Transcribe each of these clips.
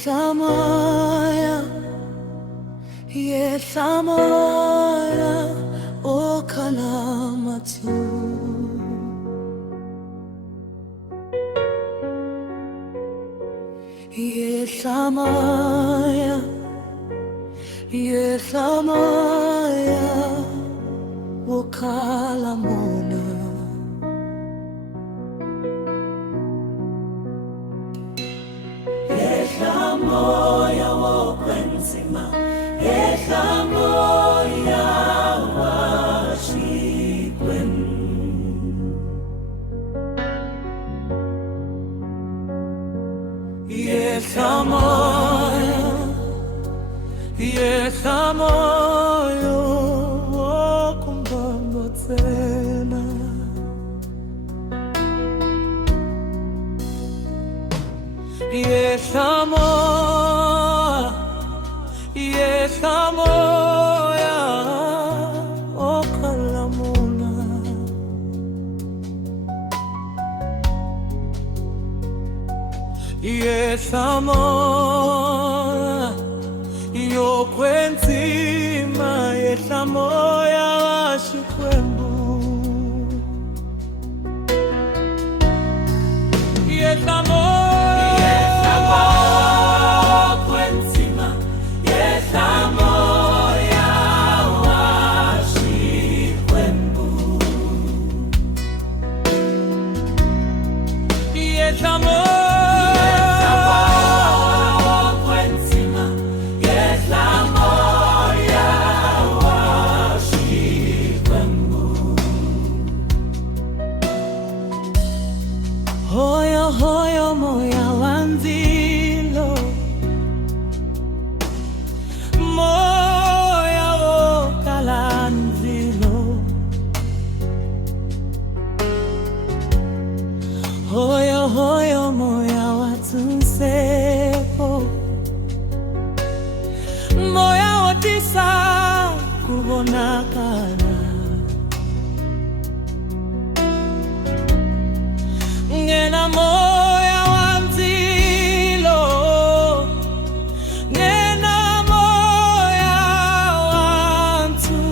Yesamaya, Yesamaya, O Kalamatu. Yesamaya, Yesamaya, O Kalamuna. Moya wokwenzima, moya washikwen. Moya wokumbambotsena. Yesamoya, O Kalamuna. Yesamoya, yokwenzima, Yesamoya washikwembu. Yesamoya, hoyo hoyo moya wanzilo, moya wokalanzilo, hoyo hoyo moya watunsepo, moya wotisa kubonakala. Ngena moya wanzilo, ngena moya wantuseko,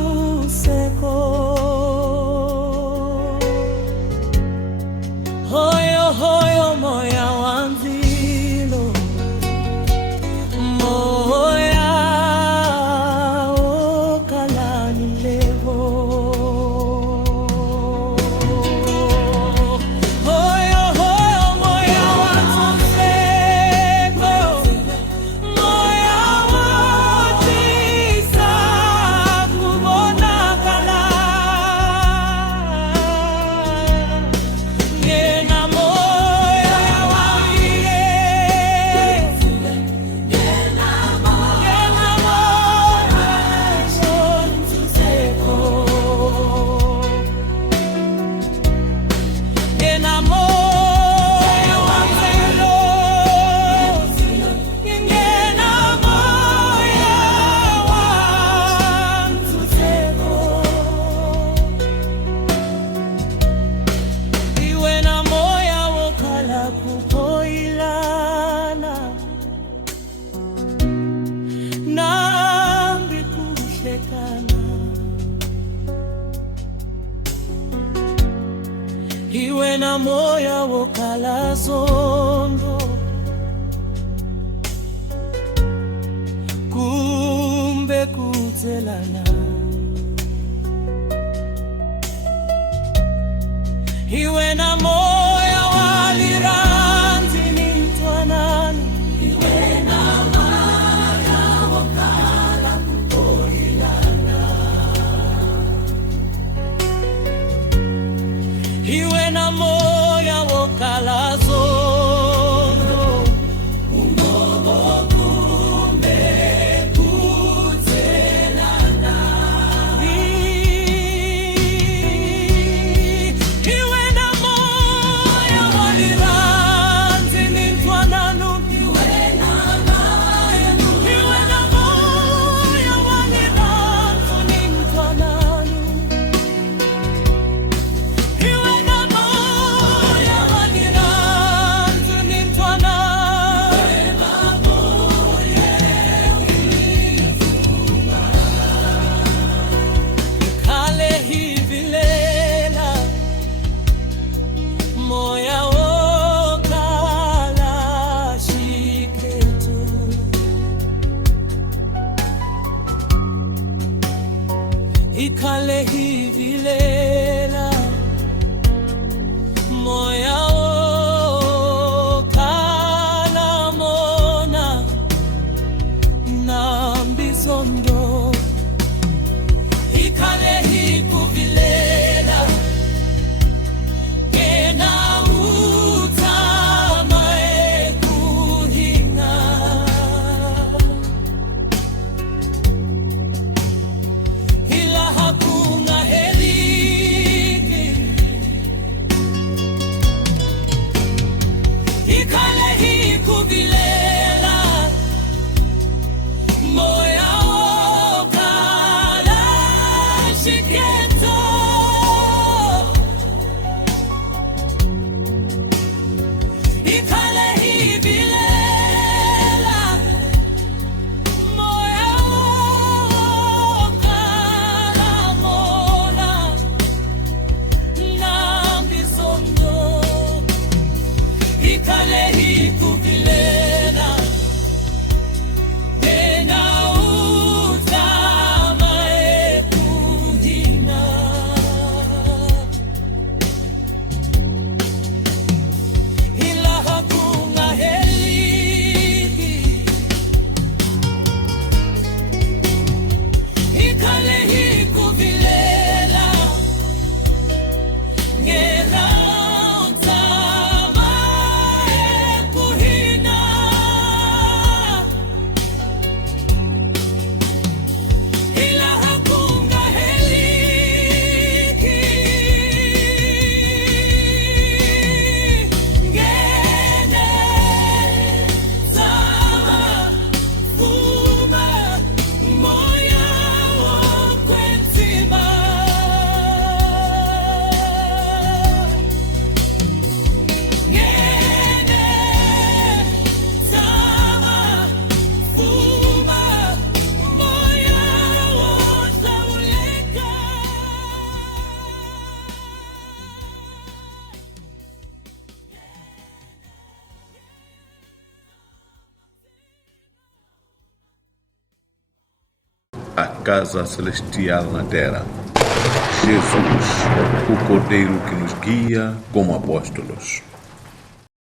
hoyo hoyo moya wanzilo, moya wokalanilevo. Iwe na moya wokala zondo, kumbe kutelana. Iwe na moya waliranzi nitwanani, iwe na moya wokala kutoilana. Iwe na moya wokala zondo, kumbe kutelana. Iwe na moya ikale hivilela moya wo kala mona na mbizondo ikale hikuvilela kena utama ekuhinga ila hakuna heliki ikale hikuvilela moya wo kala shiketo ikale hivilela moya wo kala mona na mbizondo ikale hikuvilela tena utama ekuhina ila hakuna heliki ikale hikuvilela ngera utama ekuhina ila hakuna heliki ngene sama fuma moya wokwentima ngene sama fuma moya wosauleka A casa celestial na terra. Jesus, o Cordeiro que nos guia como apóstolos.